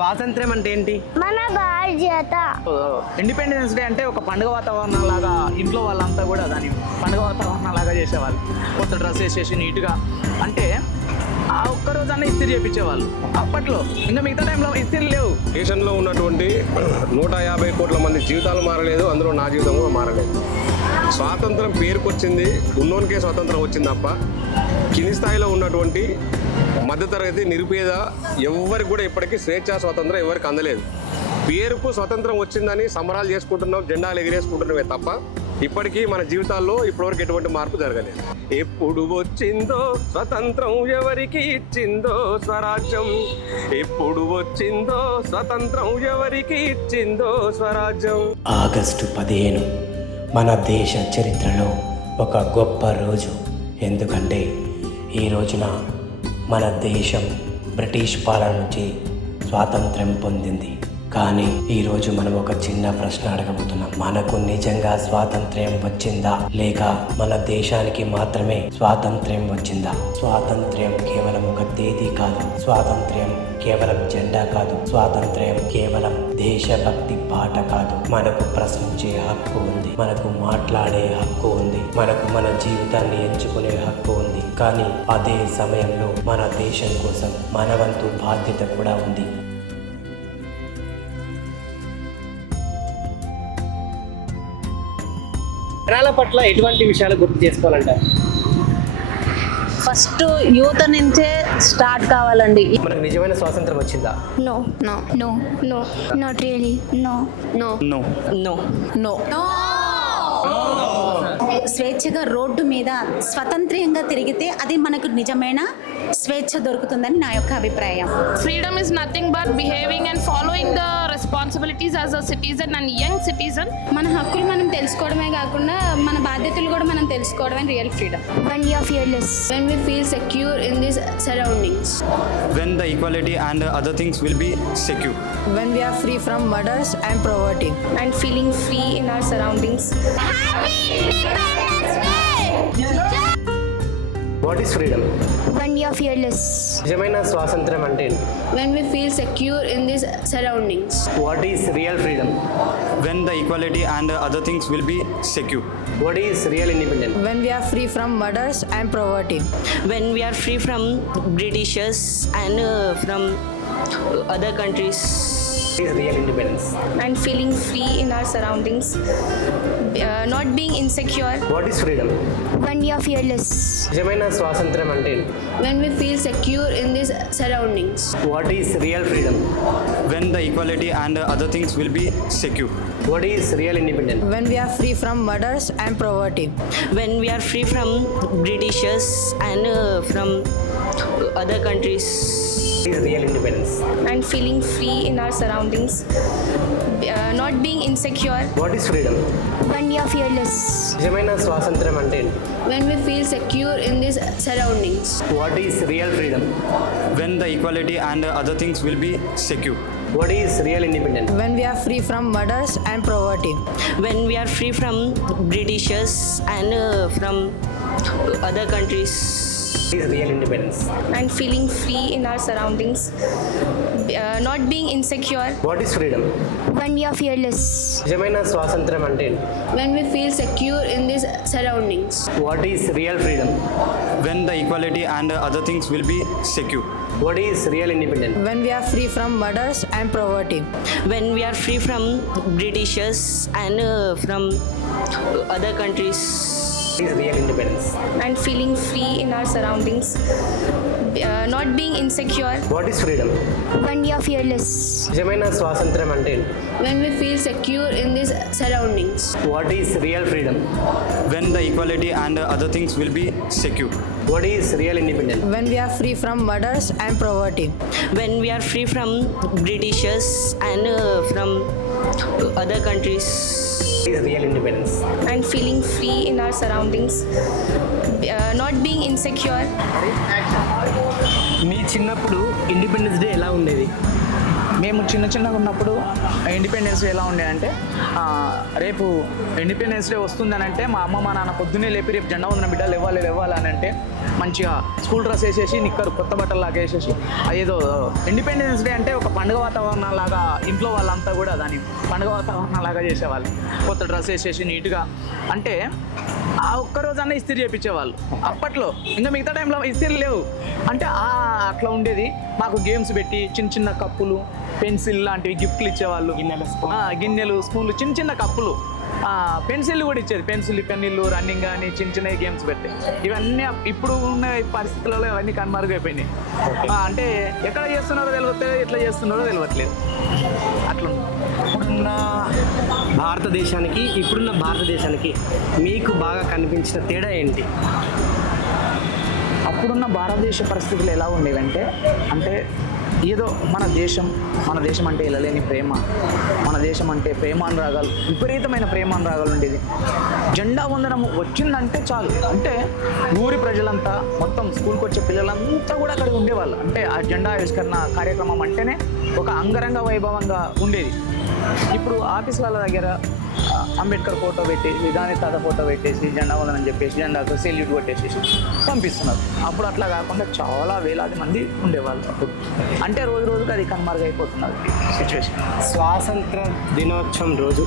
స్వాతంత్ర్యం అంటే ఏంటి? మన బాధ్యత. ఇండిపెండెన్స్ డే అంటే ఒక పండుగ వాతావరణం లాగా ఇంట్లో వాళ్ళంతా కూడా దాన్ని పండుగ వాతావరణం లాగా చేసేవాళ్ళు. కొత్త డ్రెస్ వేసేసి నీట్గా, అంటే ఆ ఒక్కరోజన్నా ఇస్త్రీ చేయించేవాళ్ళు అప్పట్లో. ఇంకా మిగతా టైంలో ఇస్త్రీ లేవు. దేశంలో ఉన్నటువంటి 150 కోట్ల మంది జీవితాలు మారలేదు, అందులో నా జీవితం కూడా మారలేదు. స్వాతంత్రం పేరుకొచ్చింది, ఉన్నోనికే స్వాతంత్రం వచ్చింది తప్ప కింది స్థాయిలో ఉన్నటువంటి మధ్యతరగతి నిరుపేద ఎవరికి కూడా ఇప్పటికీ స్వేచ్ఛా స్వాతంత్రం ఎవరికి అందలేదు. పేరుకు స్వతంత్రం వచ్చిందని సంబరాలు చేసుకుంటున్నాం, జెండాలు ఎగిరేసుకుంటున్నామే తప్ప ఇప్పటికీ మన జీవితాల్లో ఇప్పటివరకు ఎటువంటి మార్పు జరగలేదు. ఎప్పుడు వచ్చిందో స్వతంత్రం, ఎవరికి ఇచ్చిందో స్వరాజ్యం. ఎప్పుడు వచ్చిందో స్వతంత్రం, ఎవరికి ఇచ్చిందో స్వరాజ్యం. ఆగస్టు 15 మన దేశ చరిత్రలో ఒక గొప్ప రోజు. ఎందుకంటే ఈ రోజున మన దేశం బ్రిటిష్ పాలన నుంచి స్వాతంత్ర్యం పొందింది. కానీ ఈరోజు మనం ఒక చిన్న ప్రశ్న అడగబోతున్నాం. మనకు నిజంగా స్వాతంత్ర్యం వచ్చిందా, లేక మన దేశానికి మాత్రమే స్వాతంత్ర్యం వచ్చిందా? స్వాతంత్ర్యం కేవలం ఒక తేదీ కాదు, స్వాతంత్ర్యం కేవలం జెండా కాదు, స్వాతంత్ర్యం కేవలం దేశభక్తి పాట కాదు. మనకు ప్రశ్నించే హక్కు ఉంది, మనకు మాట్లాడే హక్కు ఉంది, మనకు మన జీవితాన్ని ఎంచుకునే హక్కు ఉంది. కానీ అదే సమయంలో మన దేశం కోసం మన వంతు బాధ్యత కూడా ఉంది. జనాల పట్ల ఎటువంటి విషయాలు గుర్తు చేసుకోవాలంటారు? ఫస్ట్ యూత్ నుంచే స్టార్ట్ కావాలండి. మనకు నిజమైన స్వాతంత్రం వచ్చిందా? No, no, no, no, not really. No, no, no. No no no. స్వేచ్ఛగా రోడ్డు మీద స్వతంత్రంగా తిరిగితే అది మనకు నిజమైన స్వేచ్ఛ దొరుకుతుందని నా యొక్క అభిప్రాయం. Freedom is nothing but behaving and following the responsibilities as a citizen and young citizen. మన హక్కులు మనం తెలుసుకోవడమే కాకుండా మన బాధ్యతలు కూడా మనం తెలుసుకోవడమే real freedom. when you are fearless. When we feel secure in these surroundings. When the equality and other things will be secure. When we are free from murders and poverty. And feeling free in our surroundings. What is freedom? when you are fearless. నిజమైన స్వాతంత్రం అంటే When we feel secure in these surroundings. What is real freedom? When the equality and other things will be secure. What is real independence? When we are free from murders and poverty. When we are free from Britishers and from other countries. Is real independence? And feeling free in our surroundings. Not being insecure. What is freedom? when you are fearless. నిజమైన స్వాతంత్రం అంటే When we feel secure in these surroundings. What is real freedom? When the equality and other things will be secure. What is real independence? When we are free from murders and poverty. When we are free from Britishers and from other countries. Is real independence? And feeling free in our surroundings. Not being insecure. What is freedom? when you are fearless. నిజమైన స్వాతంత్రం అంటే When we feel secure in these surroundings. What is real freedom? When the equality and other things will be secure. What is real independence? When we are free from murders and poverty. When we are free from Britishers and from other countries. Is real independence? And feeling free in our surroundings. Not being insecure. What is freedom? when you are fearless. నిజమైన స్వాతంత్రం అంటే When we feel secure in these surroundings. What is real freedom? When the equality and other things will be secure. What is real independence? When we are free from murders and poverty. When we are free from Britishers and from other countries. Is real independence? And feeling free in our surroundings. Not being insecure. What is freedom? when you are fearless. నిజమైన స్వాతంత్రం అంటే When we feel secure in these surroundings. What is real freedom? When the equality and other things will be secure. What is real independence? When we are free from murders and poverty. When we are free from Britishers and from other countries. Is real independence? And feeling free in our surroundings. Not being insecure. మీ చిన్నప్పుడు independence day ఎలా ఉండేది? మేము చిన్నగా ఉన్నప్పుడు independence day ఎలా ఉండేదంటే, రేపు independence day వస్తుందని అంటే మా అమ్మ మా నాన్న పొద్దున్నే లేపి రేపు జెండా వందనం బిడ్డ లేవాలి అని అంటే మంచిగా స్కూల్ డ్రెస్ వేసేసి నిక్కరు కొత్త బట్టలు లాగా వేసేసి అదేదో ఇండిపెండెన్స్ డే అంటే ఒక పండుగ వాతావరణం లాగా ఇంట్లో వాళ్ళంతా కూడా దాన్ని పండుగ వాతావరణం లాగా చేసేవాళ్ళు. కొత్త డ్రెస్ వేసేసి నీట్గా, అంటే ఆ ఒక్కరోజన్నా ఇస్త్రీ చేయించేవాళ్ళు అప్పట్లో. ఇంకా మిగతా టైంలో ఇస్త్రీ లేవు అంటే అట్లా ఉండేది. మాకు గేమ్స్ పెట్టి చిన్న చిన్న కప్పులు, పెన్సిల్ లాంటివి గిఫ్ట్లు ఇచ్చేవాళ్ళు. గిన్నెలు, స్పూన్లు, చిన్న చిన్న కప్పులు, పెన్సిల్ కూడా ఇచ్చేది. పెన్సిల్, పెన్నిళ్ళు, రన్నింగ్ కానీ చిన్న చిన్న గేమ్స్ పెట్టి. ఇవన్నీ ఇప్పుడు ఉన్న పరిస్థితులలో ఇవన్నీ కనుమరుగైపోయినాయి. అంటే ఎక్కడ చేస్తున్నారో తెలియట్లేదు, ఎట్లా చేస్తున్నారో తెలియట్లేదు. అట్లా ఇప్పుడున్న భారతదేశానికి మీకు బాగా కనిపించిన తేడా ఏంటి? అప్పుడున్న భారతదేశ పరిస్థితులు ఎలా ఉండేవంటే, అంటే ఏదో మన దేశం అంటే వెళ్ళలేని ప్రేమ, మన దేశం అంటే ప్రేమానురాగాలు, విపరీతమైన ప్రేమానురాగాలు ఉండేది. జెండా వందనం వచ్చిందంటే చాలు, అంటే ఊరి ప్రజలంతా, మొత్తం స్కూల్కి వచ్చే పిల్లలంతా కూడా అక్కడ ఉండేవాళ్ళు. అంటే ఆ జెండా ఆవిష్కరణ కార్యక్రమం అంటేనే ఒక అంగరంగ వైభవంగా ఉండేది. ఇప్పుడు ఆఫీసుల దగ్గర అంబేద్కర్ ఫోటో పెట్టేసి, గాంధీ తాత ఫోటో పెట్టేసి, జెండా వందనం చెప్పేసి, జెండాకు సెల్యూట్ కొట్టేసి పంపిస్తున్నారు. అప్పుడు అట్లా కాకుండా చాలా వేలాది మంది ఉండేవాళ్ళు అప్పుడు. అంటే రోజుకి అది కనుమరుగైపోతున్నది సిచ్యువేషన్. స్వాతంత్ర దినోత్సవం రోజు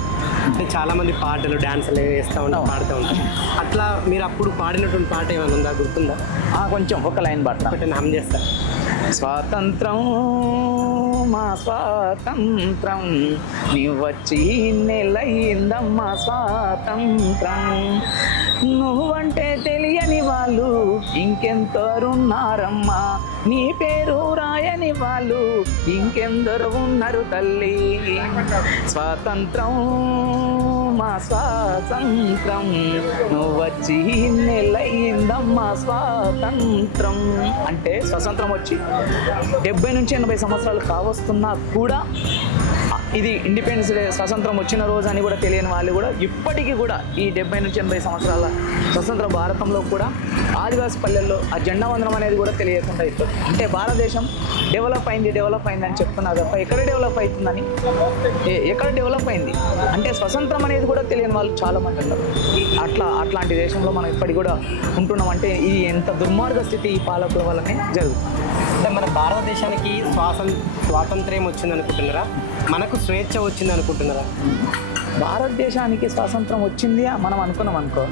అంటే చాలామంది పాటలు, డ్యాన్సులు వేస్తూ ఉంటారు, పాడుతూ ఉంటారు. అట్లా మీరు అప్పుడు పాడినటువంటి పాట ఏమైనా ఉందా, గుర్తుందా? కొంచెం ఒక లైన్ పాట ఒకటి హమ్ చేస్తారు. స్వాతంత్రం మా స్వాతంత్రం, నీవచ్చి నెలయిందమ్మా స్వాతంత్రం, నువ్వంటే తెలియని వాళ్ళు ఇంకెంతరున్నారమ్మా, నీ పేరు రాయని వాళ్ళు ఇంకెందరు ఉన్నారు తల్లి. స్వాతంత్రం మా స్వాతంత్రం, నువ్వచ్చి నెలయిందమ్మా స్వాతంత్రం. అంటే స్వతంత్రం వచ్చి 70 నుంచి 80 సంవత్సరాలు కావస్తున్నా కూడా ఇది ఇండిపెండెన్స్ డే, స్వతంత్రం వచ్చిన రోజు అని కూడా తెలియని వాళ్ళు కూడా ఇప్పటికీ కూడా ఈ 70 నుంచి 80 సంవత్సరాల స్వతంత్ర భారతంలో కూడా ఆదివాసి పల్లెల్లో ఆ జెండా వందనం అనేది కూడా తెలియకుండా అయిపోతుంది. అంటే భారతదేశం డెవలప్ అయింది అని చెప్తున్నారు తప్ప ఎక్కడ డెవలప్ అవుతుందని, ఎక్కడ డెవలప్ అయింది అంటే స్వతంత్రం అనేది కూడా తెలియని వాళ్ళు చాలామంది ఉన్నారు. అట్లాంటి దేశంలో మనం ఇప్పటికి కూడా ఉంటున్నాం. అంటే ఇది ఎంత దుర్మార్గ స్థితి ఈ పాలకుల వల్లనే జరుగుతుంది. అంటే మన భారతదేశానికి స్వాతంత్ర్యం వచ్చింది అనుకుంటున్నారా, మనకు స్వేచ్ఛ వచ్చింది అనుకుంటున్నారా? భారతదేశానికి స్వాతంత్రం వచ్చింది మనం అనుకున్నాం అనుకో,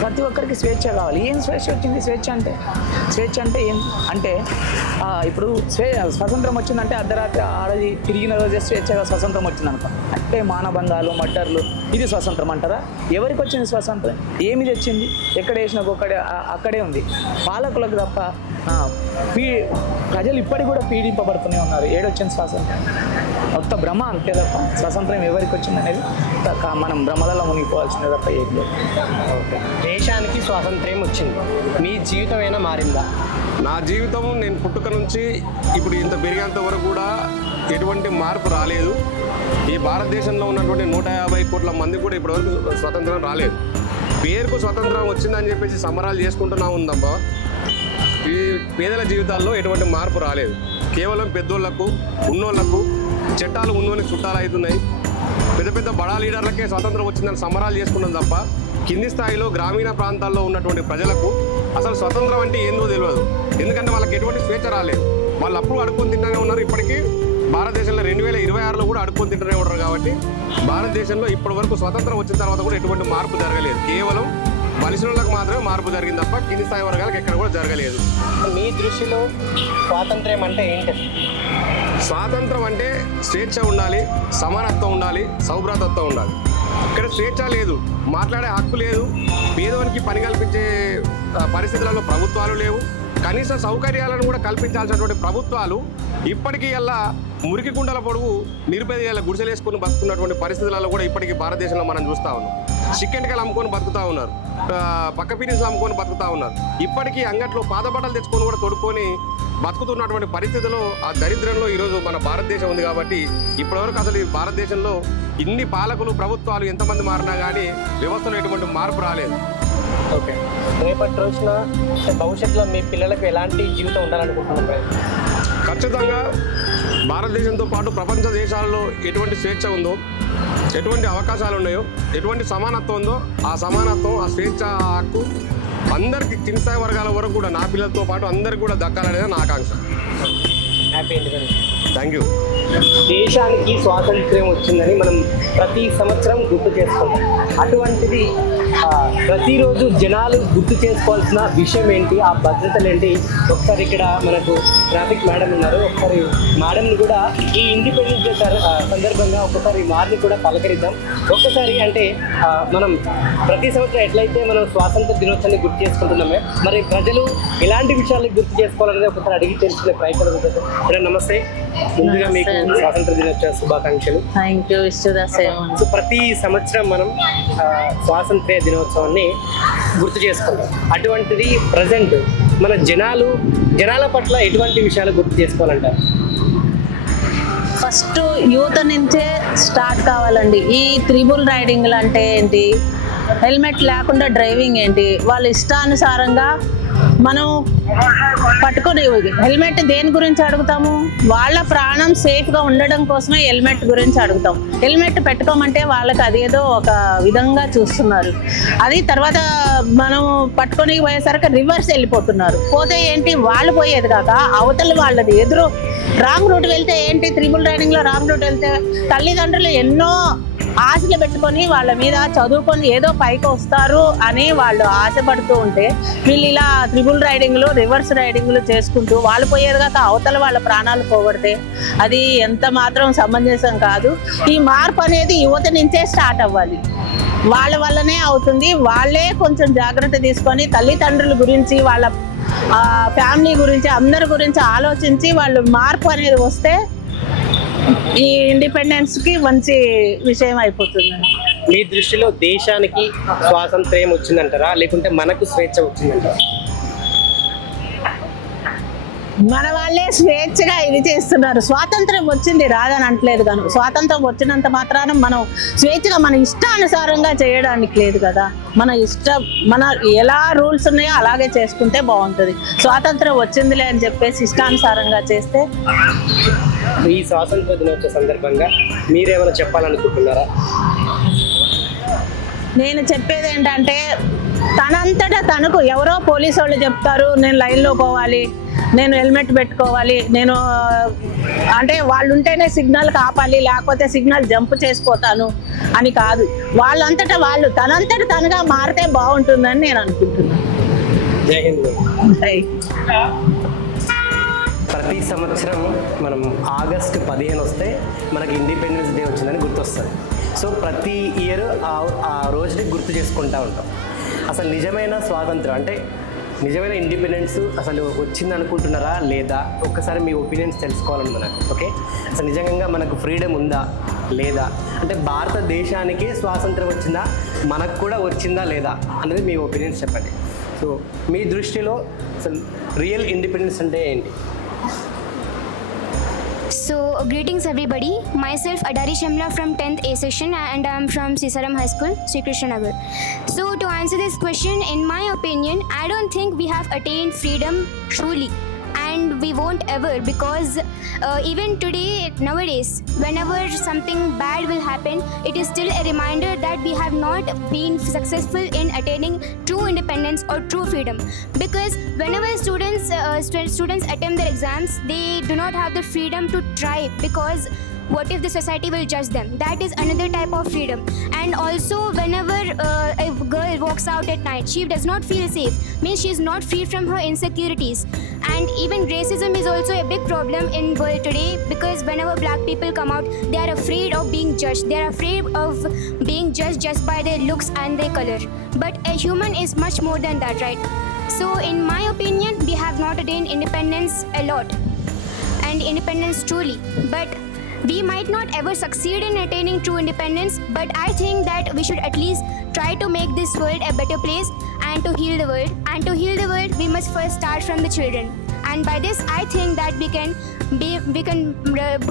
ప్రతి ఒక్కరికి స్వేచ్ఛ కావాలి. ఏం స్వేచ్ఛ వచ్చింది? స్వేచ్ఛ అంటే ఏం అంటే ఇప్పుడు స్వాతంత్రం వచ్చిందంటే అర్ధరాత్రి ఆడది తిరిగిన రోజే స్వేచ్ఛగా స్వాతంత్రం వచ్చింది అనుకో. అంటే మానభంగాలు, మర్డర్లు, ఇది స్వాతంత్రం అంటారా? ఎవరికి వచ్చింది స్వాతంత్రం? ఏమి తెచ్చింది? ఎక్కడ వేసినా అక్కడే ఉంది. పాలకులకు తప్ప ప్రజలు ఇప్పటికి కూడా పీడింపబడుతూనే ఉన్నారు. ఏడొచ్చింది స్వాతంత్రం? మొత్తం భ్రమ అంతే తప్ప స్వాతంత్రం ఎవరికి వచ్చింది అనేది మనం భ్రమలలో మునిగిపోవాల్సిందే తప్ప ఏం లేదు. ఓకే, దేశానికి స్వాతంత్ర్యం వచ్చింది, మీ జీవితం అయినా మారిందా? నా జీవితం నేను పుట్టుక నుంచి ఇప్పుడు ఇంత పెరిగేంత వరకు కూడా ఎటువంటి మార్పు రాలేదు. ఈ భారతదేశంలో ఉన్నటువంటి 150 కోట్ల మంది కూడా ఇప్పటివరకు స్వతంత్రం రాలేదు. పేరుకు స్వతంత్రం వచ్చిందని చెప్పేసి సంబరాలు చేసుకుంటున్నా ఉందబ్బా. ఈ పేదల జీవితాల్లో ఎటువంటి మార్పు రాలేదు. కేవలం పెద్దోళ్లకు, ఉన్నోళ్లకు చట్టాలు ఉన్నోళ్ళకి చుట్టాలు అవుతున్నాయి. పెద్ద బడా లీడర్లకే స్వాతంత్రం వచ్చిందని సంబరాలు చేసుకున్నాం తప్ప కింది స్థాయిలో గ్రామీణ ప్రాంతాల్లో ఉన్నటువంటి ప్రజలకు అసలు స్వతంత్రం అంటే ఏందో తెలియదు. ఎందుకంటే వాళ్ళకి ఎటువంటి స్వేచ్ఛ రాలేదు. వాళ్ళు అప్పుడు అడుక్కొని తింటూనే ఉన్నారు. ఇప్పటికీ భారతదేశంలో 2026లో కూడా అడుక్కొని తింటూనే ఉంటారు. కాబట్టి భారతదేశంలో ఇప్పటి వరకు స్వతంత్రం వచ్చిన తర్వాత కూడా ఎటువంటి మార్పు జరగలేదు. కేవలం బలిసినోళ్ళకు మాత్రమే మార్పు జరిగింది తప్ప కింది స్థాయి వర్గాలకు ఎక్కడ కూడా జరగలేదు. మీ దృష్టిలో స్వాతంత్ర్యం అంటే ఏంటి? స్వాతంత్రం అంటే స్వేచ్ఛ ఉండాలి, సమానత్వం ఉండాలి, సౌభ్రాతత్వం ఉండాలి. ఇక్కడ స్వేచ్ఛ లేదు, మాట్లాడే హక్కు లేదు, పేదవానికి పని కల్పించే పరిస్థితులలో ప్రభుత్వాలు లేవు. కనీస సౌకర్యాలను కూడా కల్పించాల్సినటువంటి ప్రభుత్వాలు ఇప్పటికీ అలా మురికి కుండల పొడుగు నిరుపేదల గుడిసెలు వేసుకొని బతుకున్నటువంటి పరిస్థితులలో కూడా ఇప్పటికీ భారతదేశంలో మనం చూస్తూ ఉన్నాం. చిక్కెంటికలు అమ్ముకొని బతుకుతూ ఉన్నారు, పక్క పీరియడ్స్ అమ్ముకొని బతుకుతూ ఉన్నారు. ఇప్పటికీ అంగట్లో పాత బట్టలు తెచ్చుకొని కూడా తొడుక్కొని బతుకుతున్నటువంటి పరిస్థితిలో ఆ దరిద్రంలో ఈరోజు మన భారతదేశం ఉంది. కాబట్టి ఇప్పటివరకు అసలు ఈ భారతదేశంలో ఇన్ని పాలకులు, ప్రభుత్వాలు ఎంతమంది మారినా కానీ వ్యవస్థలో ఎటువంటి మార్పు రాలేదు. ఓకే, రేపటి రోజున భవిష్యత్తులో మీ పిల్లలకు ఎలాంటి జీవితం ఉండాలనుకుంటున్నారు? ఖచ్చితంగా భారతదేశంతో పాటు ప్రపంచ దేశాలలో ఎటువంటి స్వేచ్ఛ ఉందో, ఎటువంటి అవకాశాలు ఉన్నాయో, ఎటువంటి సమానత్వం ఉందో ఆ సమానత్వం, ఆ స్వేచ్ఛ, ఆ హక్కు అందరికి కింది స్థాయి వర్గాల వరకు కూడా నా పిల్లలతో పాటు అందరికి కూడా దక్కాలనేది నా ఆకాంక్ష. Happy independence. Thank you. దేశానికి స్వాతంత్ర్యం వచ్చిందని మనం ప్రతి సంవత్సరం గుర్తు చేసుకుంటాం. అటువంటిది ప్రతిరోజు జనాలు గుర్తు చేసుకోవాల్సిన విషయం ఏంటి, ఆ భద్రతలు ఏంటి? ఒకసారి ఇక్కడ మనకు ట్రాఫిక్ మేడం ఉన్నారు, ఒకసారి మేడంని కూడా ఈ ఇండిపెండెన్స్ డే సందర్భంగా ఒకసారి వారిని కూడా పలకరిద్దాం. ఒక్కసారి అంటే మనం ప్రతి సంవత్సరం ఎట్లయితే మనం స్వాతంత్ర దినోత్సవాన్ని గుర్తు చేసుకుంటున్నామే, మరి ప్రజలు ఎలాంటి విషయాన్ని గుర్తు చేసుకోవాలనేది ఒకసారి అడిగి తెలుసుకునే ప్రయత్నం ఉంటుంది. మేడం నమస్తే, ముందుగా మీకు స్వాతంత్ర దినోత్సవ శుభాకాంక్షలు. Thank you. సో ప్రతి సంవత్సరం మనం స్వాతంత్ర్య దినోత్సవాన్ని గుర్తు చేసుకుంటాం. అటువంటిది ప్రజెంట్ మన జనాల పట్ల ఎటువంటి విషయాలు గుర్తు చేసుకోవాలంటారు? ఫస్ట్ యూత్ నుంచే స్టార్ట్ కావాలండి. ఈ త్రిబుల్ రైడింగ్లు అంటే ఏంటి, హెల్మెట్ లేకుండా డ్రైవింగ్ ఏంటి, వాళ్ళ ఇష్టానుసారంగా మనం పట్టుకొని హెల్మెట్ దేని గురించి అడుగుతాము, వాళ్ళ ప్రాణం సేఫ్గా ఉండడం కోసమే హెల్మెట్ గురించి అడుగుతాం. హెల్మెట్ పెట్టుకోమంటే వాళ్ళకి అదేదో ఒక విధంగా చూస్తున్నారు. అది తర్వాత మనం పట్టుకొని పోయేసరికి రివర్స్ వెళ్ళిపోతున్నారు. పోతే ఏంటి, వాళ్ళు పోయేది కాక అవతల వాళ్ళది ఎదురు రాంగ్ రూట్ వెళ్తే ఏంటి, త్రిబుల్ రైడింగ్లో రాంగ్ రూట్ వెళ్తే తల్లిదండ్రులు ఎన్నో ఆశలు పెట్టుకొని వాళ్ళ మీద చదువుకొని ఏదో పైకి వస్తారు అని వాళ్ళు ఆశపడుతూ ఉంటే, వీళ్ళు ఇలా త్రిబుల్ రైడింగ్లు రివర్స్ రైడింగ్లు చేసుకుంటూ వాళ్ళు పోయేది కాక అవతల వాళ్ళ ప్రాణాలు పోగొడితే అది ఎంత మాత్రం సమంజసం కాదు. ఈ మార్పు అనేది యువత నుంచే స్టార్ట్ అవ్వాలి. వాళ్ళ వల్లనే అవుతుంది. వాళ్ళే కొంచెం జాగ్రత్త తీసుకొని తల్లిదండ్రుల గురించి, వాళ్ళ ఫ్యామిలీ గురించి, అందరి గురించి ఆలోచించి వాళ్ళు మార్పు అనేది వస్తే ఈ ఇండిపెండెన్స్కి మంచి విషయం అయిపోతుంది. మీ దృష్టిలో దేశానికి స్వాతంత్ర్యం వచ్చిందంటారా, లేకుంటే మనకు స్వేచ్ఛ వచ్చిందంటారా? మన వాళ్ళే స్వేచ్ఛగా ఇది చేస్తున్నారు. స్వాతంత్రం వచ్చింది రాదని అంటలేదు, కానీ స్వాతంత్రం వచ్చినంత మాత్రాన మనం స్వేచ్ఛగా మన ఇష్టానుసారంగా చేయడానికి లేదు కదా. మన ఎలా రూల్స్ ఉన్నాయో అలాగే చేసుకుంటే బాగుంటుంది. స్వాతంత్రం వచ్చిందిలే అని చెప్పేసి ఇష్టానుసారంగా చేస్తే. ఈ స్వాతంత్ర దినోత్సవ సందర్భంగా మీరేమైనా చెప్పాలనుకుంటున్నారా? నేను చెప్పేది ఏంటంటే, తనంతటా తనకు ఎవరో పోలీసు వాళ్ళు చెప్తారు నేను లైన్లో పోవాలి, నేను హెల్మెట్ పెట్టుకోవాలి, నేను అంటే వాళ్ళు ఉంటేనే సిగ్నల్ కాపాలి, లేకపోతే సిగ్నల్ జంప్ చేసిపోతాను అని కాదు. వాళ్ళంతటా వాళ్ళు తనంతట తనగా మారితే బాగుంటుందని నేను అనుకుంటున్నాను. జై హింద్. ప్రతి సంవత్సరం మనం ఆగస్టు 15 వస్తే మనకి ఇండిపెండెన్స్ డే వచ్చిందని గుర్తొస్తుంది. సో ప్రతి ఇయర్ ఆ రోజుని గుర్తు చేసుకుంటూ ఉంటాం. అసలు నిజమైన స్వాతంత్రం అంటే నిజమైన ఇండిపెండెన్స్ అసలు వచ్చింది అనుకుంటున్నారా లేదా? ఒక్కసారి మీ ఒపీనియన్స్ తెలుసుకోవాలని మనకు. ఓకే, అసలు నిజంగా మనకు ఫ్రీడమ్ ఉందా లేదా, అంటే భారతదేశానికి స్వాతంత్రం వచ్చిందా, మనకు కూడా వచ్చిందా లేదా అనేది మీ ఒపీనియన్స్ చెప్పండి. సో మీ దృష్టిలో అసలు రియల్ ఇండిపెండెన్స్ అంటే ఏంటి? So, greetings everybody. Myself Adari Shamla from 10th A session and I am from Sisaram High School, Sri Krishna Nagar. So, to answer this question, in my opinion, I don't think we have attained freedom truly. And we won't ever, because even today, nowadays, whenever something bad will happen, it is still a reminder that we have not been successful in attaining true independence or true freedom. Because whenever students attempt their exams, they do not have the freedom to try, because what if the society will judge them? That is another type of freedom. And also, whenever a girl walks out at night, she does not feel safe, means she is not free from her insecurities. And even racism is also a big problem in world today, because whenever black people come out, they are afraid of being judged. They are afraid of being judged just by their looks and their color. But a human is much more than that, right? So in my opinion, we have not attained independence a lot, and independence truly. But we might not ever succeed in attaining true independence, but I think that we should at least try to make this world a better place and to heal the world. And to heal the world, we must first start from the children. And by this, I think that we can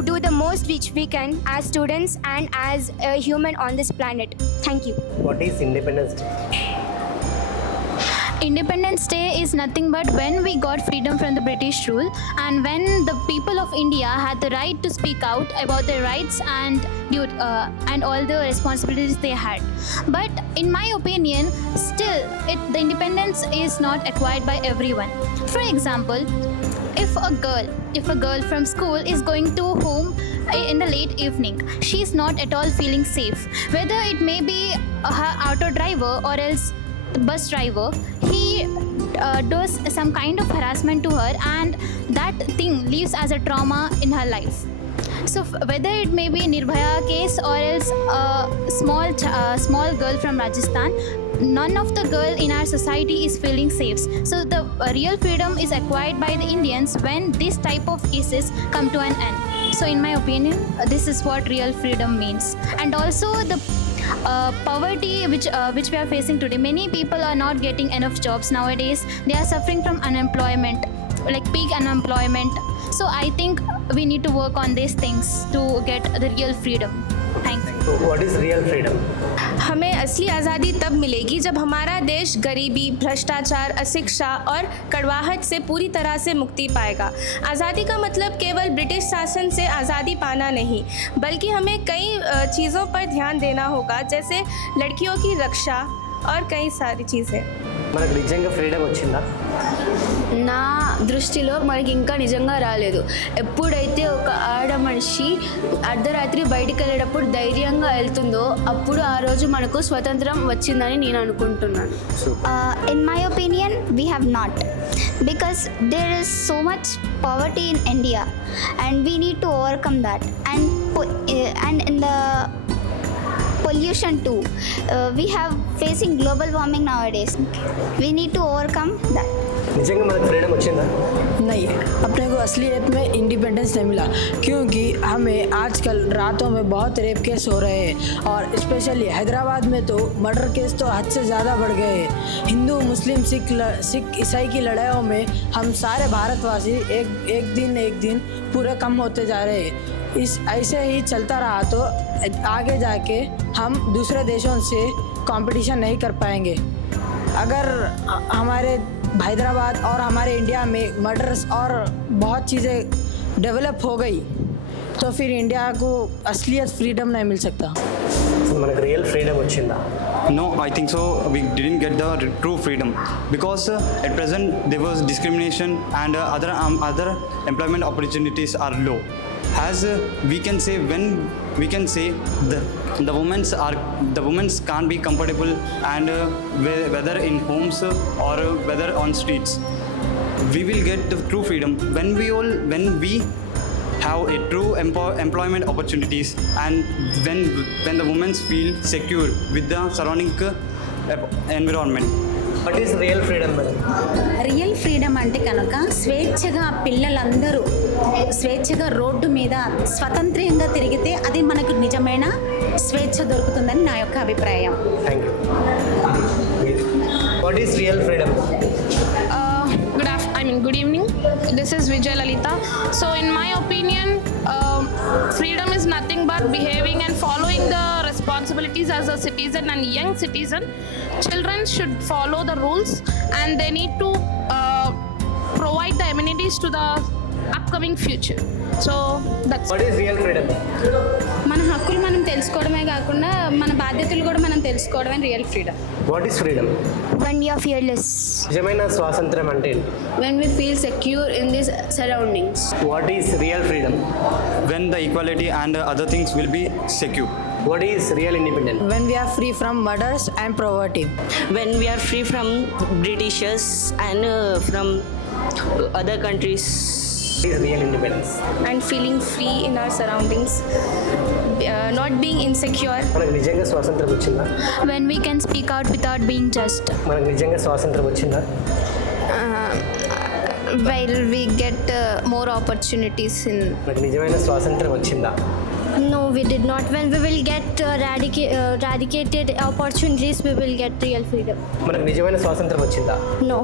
do the most which we can as students and as a human on this planet. Thank you. What is Independence Day? Independence Day is nothing but when we got freedom from the British rule and when the people of India had the right to speak out about their rights and all the responsibilities they had. But in my opinion, still the independence is not acquired by everyone. For example, if a girl from school is going to home in the late evening, she is not at all feeling safe. Whether it may be her auto driver or else bus driver, he does some kind of harassment to her and that thing leaves as a trauma in her life. So whether it may be Nirbhaya case or else a small girl from Rajasthan, none of the girl in our society is feeling safe. So the real freedom is acquired by the Indians when this type of cases come to an end. So in my opinion, this is what real freedom means. And also the poverty which we are facing today, many people are not getting enough jobs nowadays. They are suffering from unemployment, like peak unemployment. So I think we need to work on these things to get the real freedom. Thank you. What is real freedom? हमें असली आज़ादी तब मिलेगी जब हमारा देश गरीबी, भ्रष्टाचार, अशिक्षा और कड़वाहट से पूरी तरह से मुक्ति पाएगा। आज़ादी का मतलब केवल ब्रिटिश शासन से आज़ादी पाना नहीं, बल्कि हमें कई चीज़ों पर ध्यान देना होगा, जैसे लड़कियों की रक्षा और कई सारी चीज़ें। మనకు నిజంగా ఫ్రీడమ్ వచ్చిందా? నా దృష్టిలో మనకి ఇంకా నిజంగా రాలేదు. ఎప్పుడైతే ఒక ఆడ మనిషి అర్ధరాత్రి బయటికి వెళ్ళేటప్పుడు ధైర్యంగా వెళ్తుందో అప్పుడు ఆ రోజు మనకు స్వతంత్రం వచ్చిందని నేను అనుకుంటున్నాను. In my opinion, we have not, because there is so much poverty in India and we need to overcome that. And in the pollution too, we have facing global warming nowadays. We need to overcome that. నిజంగా మనకు freedom వచ్చిందా? नहीं, अपने को असलियत में independence नहीं मिला, क्योंकि हमें आजकल रातों में बहुत रेप केस हो रहे हैं और स्पेशली हैदराबाद में तो मर्डर केस तो हद से ज़्यादा बढ़ गए हैं. हिंदू मुस्लिम सिख ईसाई की लड़ाइयों में हम सारे भारतवासी एक दिन पूरे कम होते जा रहे हैं. ऐसे ही चलता रहा तो आगे जाके हम दूसरे देशों से कंपटीशन नहीं कर पाएंगे. अगर हमारे हैदराबाद और हमारे इंडिया में मर्डर्स और बहुत चीज़ें डेवलप हो गई तो फिर इंडिया को असलियत फ्रीडम नहीं मिल सकता. మనకు రియల్ ఫ్రీడమ్ వచ్చిందా? No, I think so. We didn't get the true freedom because at present there was discrimination and other employment opportunities are low. As we can say, when we can say the women's can't be comfortable and whether in homes or whether on streets. We will get the true freedom when we have a true employment opportunities and when the women feel secure with the surrounding environment. What is real freedom madam? Real freedom అంటే కనుక స్వేచ్ఛగా పిల్లలందరూ స్వేచ్ఛగా road మీద స్వతంత్రంగా తిరిగితే అది మనకు నిజమైన స్వేచ్ఛ దొరుకుతుందని నా యొక్క అభిప్రాయం. Thank you. What is real freedom? Good evening. This is Vijay Lalita. So in my opinion, freedom is nothing but behaving and following the responsibilities as a citizen and young citizen. Children should follow the rules and they need to provide the amenities to the upcoming future. So that's what is real freedom? మన హక్కులు మనం తెలుసుకోవడమే కాకుండా మన బాధ్యతలు కూడా మనం తెలుసుకోవడమే real freedom. What is freedom? When we are fearless. నిజమైన స్వాతంత్రం అంటే ఏంటి? When we feel secure in these surroundings. What is real freedom? When the equality and other things will be secure. What is real independence? When we are free from murders and poverty. When we are free from Britishers and from other countries. Is real independence? And feeling free in our surroundings, not being insecure. మనకు నిజంగా స్వాతంత్రం వచ్చిందా? When we can speak out without being judged. మనకు నిజంగా స్వాతంత్రం వచ్చిందా? While we get more opportunities in. మనకు నిజమైన స్వాతంత్రం వచ్చిందా? No, we did not. When we will get eradicated opportunities, we will get real freedom. మనకు నిజమైన స్వాతంత్రం వచ్చిందా? No.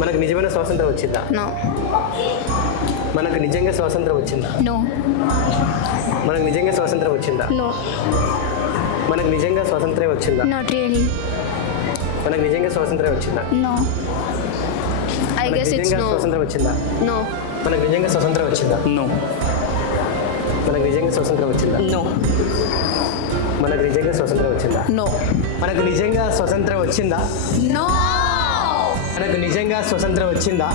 మనకు నిజమైన స్వాతంత్రం వచ్చిందా? No. మనకు నిజంగా స్వాతంత్రం వచ్చిందా? No. మనకు నిజంగా స్వాతంత్రం వచ్చిందా? No. మనకు నిజంగా స్వాతంత్రం వచ్చిందా? Not really. మనకు నిజంగా స్వాతంత్రం వచ్చిందా? No. I మనకు guess it's నిజంగా no. స్వాతంత్రం వచ్చిందా? No. మనకు నిజంగా స్వాతంత్రం వచ్చిందా? No. మనకు నిజంగా స్వాతంత్రం వచ్చిందా? No. మనకు నిజంగా స్వాతంత్రం వచ్చిందా? No. మనకు నిజంగా స్వాతంత్రం వచ్చిందా? No. మనకు నిజంగా స్వాతంత్రం వచ్చిందా?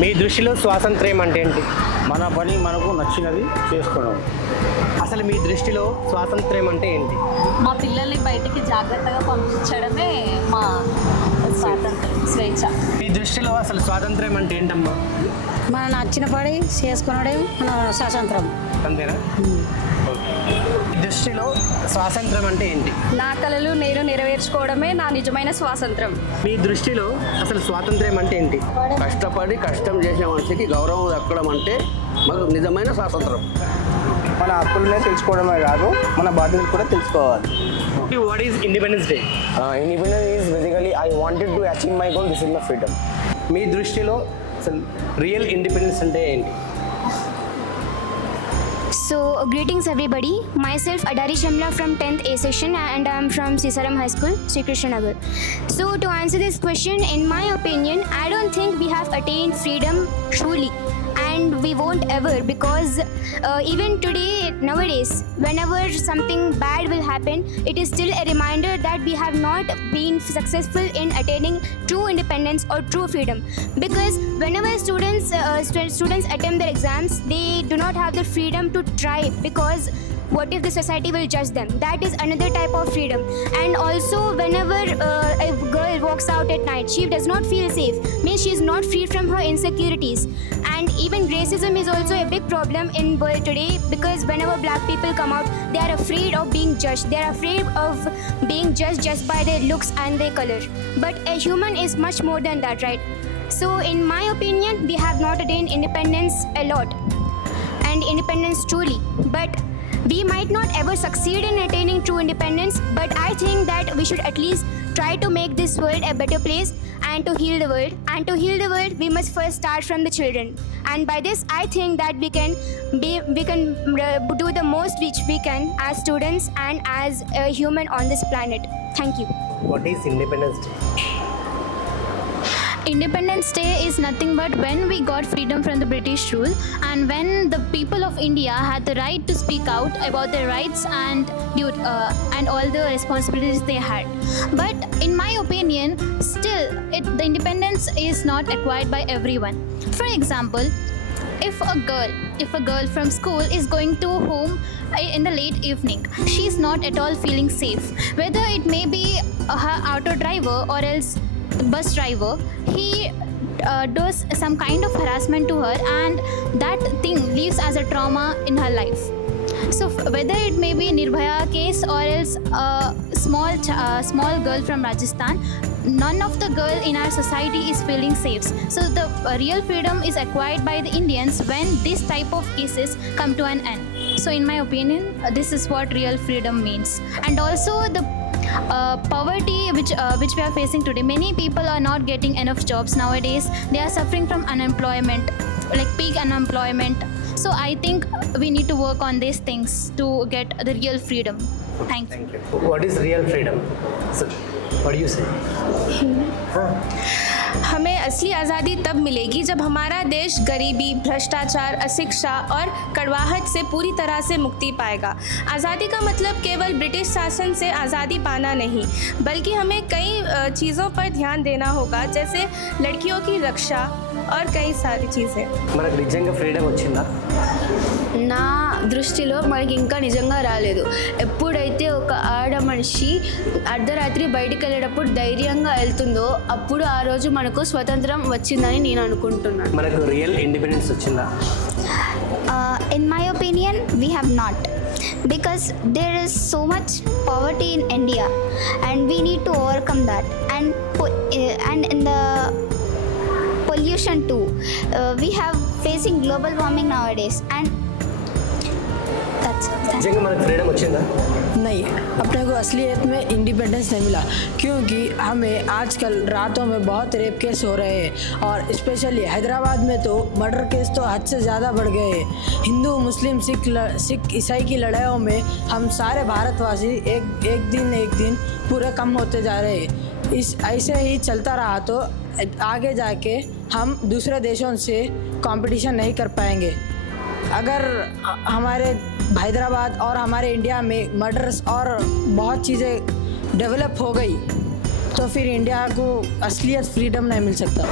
మీ దృష్టిలో స్వాతంత్ర్యం అంటే ఏంటి? మన పని మనకు నచ్చినది చేసుకోవడం. అసలు మీ దృష్టిలో స్వాతంత్ర్యం అంటే ఏంటి? మా పిల్లల్ని బయటికి జాగ్రత్తగా పంపించడమే మా స్వాతంత్రం, స్వేచ్ఛ. మీ దృష్టిలో అసలు స్వాతంత్ర్యం అంటే ఏంటమ్మా? మన నచ్చిన పడి చేసుకునడే మన స్వాతంత్రం. అంతేనా? మీ దృష్టిలో స్వాతంత్రం అంటే ఏంటి? నా కలలు నేను నెరవేర్చుకోవడమే నా నిజమైన స్వాతంత్రం. మీ దృష్టిలో అసలు స్వాతంత్ర్యం అంటే ఏంటి? కష్టపడి కష్టం చేసే మనిషికి గౌరవం దక్కడం అంటే మనకు నిజమైన స్వాతంత్రం. మన హక్కులనే తెలుసుకోవడమే కాదు, మన బాధ్యతలు కూడా తెలుసుకోవాలి. What is independence day? Independence is basically I wanted to achieve my goal, this is my freedom. మీ దృష్టిలో అసలు రియల్ ఇండిపెండెన్స్ అంటే ఏంటి? So, greetings everybody. Myself Adari Shamla from 10th A session and I am from Sisaram High School, Sri Krishna Nagar. So, to answer this question, in my opinion, I don't think we have attained freedom truly. And we won't ever, because even today, nowadays, whenever something bad will happen, it is still a reminder that we have not been successful in attaining true independence or true freedom. Because whenever students attempt their exams, they do not have the freedom to try, because what if the society will judge them? That is another type of freedom. And also, whenever a girl walks out at night, she does not feel safe, means she is not free from her insecurities. And even racism is also a big problem in world today, because whenever black people come out, they are afraid of being judged. They are afraid of being judged just by their looks and their color. But a human is much more than that, right? So in my opinion, we have not attained independence a lot, and independence truly. But we might not ever succeed in attaining true independence, but I think that we should at least try to make this world a better place and to heal the world. And to heal the world, we must first start from the children. And by this, I think that we can do the most which we can as students and as a human on this planet. Thank you. What is Independence Day? Independence Day is nothing but when we got freedom from the British rule, and when the people of India had the right to speak out about their rights and all the responsibilities they had. But in my opinion, still the independence is not acquired by everyone. For example, if a girl from school is going to home in the late evening, she is not at all feeling safe. Whether it may be her auto driver or else bus driver, he does some kind of harassment to her, and that thing leaves as a trauma in her life. So whether it may be Nirbhaya case or else a small girl from Rajasthan, none of the girl in our society is feeling safe. So the real freedom is acquired by the Indians when this type of cases come to an end. So in my opinion, this is what real freedom means. And also the poverty which we are facing today, many people are not getting enough jobs nowadays. They are suffering from unemployment, like peak unemployment. So I think we need to work on these things to get the real freedom. Thank you. What is real freedom? So, what do you say? हमें असली आज़ादी तब मिलेगी जब हमारा देश गरीबी, भ्रष्टाचार, अशिक्षा और कड़वाहट से पूरी तरह से मुक्ति पाएगा। आज़ादी का मतलब केवल ब्रिटिश शासन से आज़ादी पाना नहीं, बल्कि हमें कई चीज़ों पर ध्यान देना होगा, जैसे लड़कियों की रक्षा और कई सारी चीज़ें। మనకు నిజంగా ఫ్రీడమ్ వచ్చిందా? నా దృష్టిలో మనకి ఇంకా నిజంగా రాలేదు. ఎప్పుడైతే ఒక ఆడ మనిషి అర్ధరాత్రి బయటికి వెళ్ళేటప్పుడు ధైర్యంగా వెళ్తుందో అప్పుడు ఆ రోజు మనకు స్వతంత్రం వచ్చిందని నేను అనుకుంటున్నాను. మనకు రియల్ ఇండిపెండెన్స్ వచ్చిందా? In my opinion, we have not, because there is so much poverty in India and we need to overcome that, and in the pollution too, we have facing global warming nowadays, and that's నిజంగా మనకు freedom వచ్చిందా? नहीं, अपने को असलियत में independence नहीं मिला क्योंकि हमें आजकल रातों में बहुत रेप केस हो रहे हैं और स्पेशली हैदराबाद में तो मर्डर केस तो हद से ज़्यादा बढ़ गए हैं। हिंदू मुस्लिम सिख ईसाई की लड़ाइयों में हम सारे भारतवासी एक दिन पूरे कम होते जा रहे हैं। इस ऐसे ही चलता रहा तो आगे जाके हम दूसरे देशों से कंपटीशन नहीं कर पाएंगे। अगर हमारे हैदराबाद और हमारे इंडिया में मर्डर्स और बहुत चीज़ें डेवलप हो गई तो फिर इंडिया को असलियत फ्रीडम नहीं मिल सकता।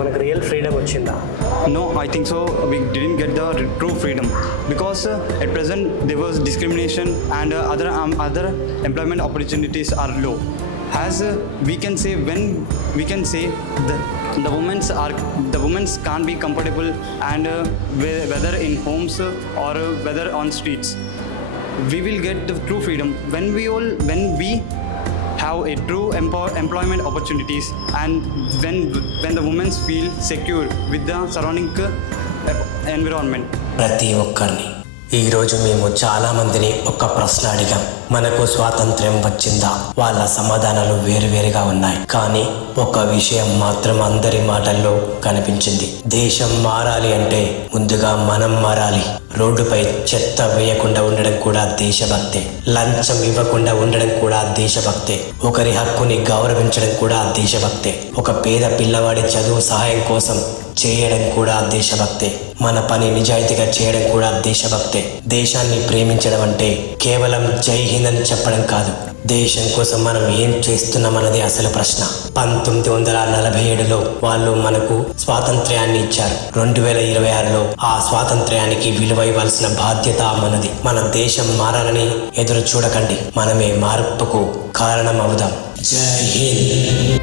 మనకు రియల్ ఫ్రీడమ్ వచ్చిందా? No, I think so. We didn't get the true freedom because at present there was discrimination and other employment opportunities are low. As we can say, when we can say the women's can't be comfortable and whether in homes or whether on streets. We will get the true freedom when we have a true employment opportunities and when the women feel secure with the surrounding environment. ప్రతి ఒక్కరిని ఈరోజు మేము చాలా మందిని ఒక ప్రశ్న అడిగాం, మనకు స్వాతంత్ర్యం వచ్చిందా? వాళ్ళ సమాధానాలు వేరువేరుగా ఉన్నాయి. కానీ ఒక విషయం మాత్రం అందరి మాటల్లో కనిపించింది. దేశం మారాలి అంటే ముందుగా మనం మారాలి. రోడ్డుపై చెత్త వేయకుండా ఉండడం కూడా దేశభక్తే. లంచం ఇవ్వకుండా ఉండడం కూడా దేశభక్తే. ఒకరి హక్కుని గౌరవించడం కూడా దేశభక్తే. ఒక పేద పిల్లవాడి చదువు సహాయం కోసం చేయడం కూడా దేశభక్తే. మన పని నిజాయితీగా చేయడం కూడా దేశభక్తే. దేశాన్ని ప్రేమించడం అంటే కేవలం జై హింద్ అని చెప్పడం కాదు, దేశం కోసం మనం ఏం చేస్తున్నామన్నది అసలు ప్రశ్న. 1947లో వాళ్ళు మనకు స్వాతంత్ర్యాన్ని ఇచ్చారు. 2026లో ఆ స్వాతంత్ర్యానికి విలువ ఇవ్వాల్సిన బాధ్యత మనది. మన దేశం మారాలని ఎదురు చూడకండి, మనమే మార్పుకు కారణం అవుదాం. జై హింద్.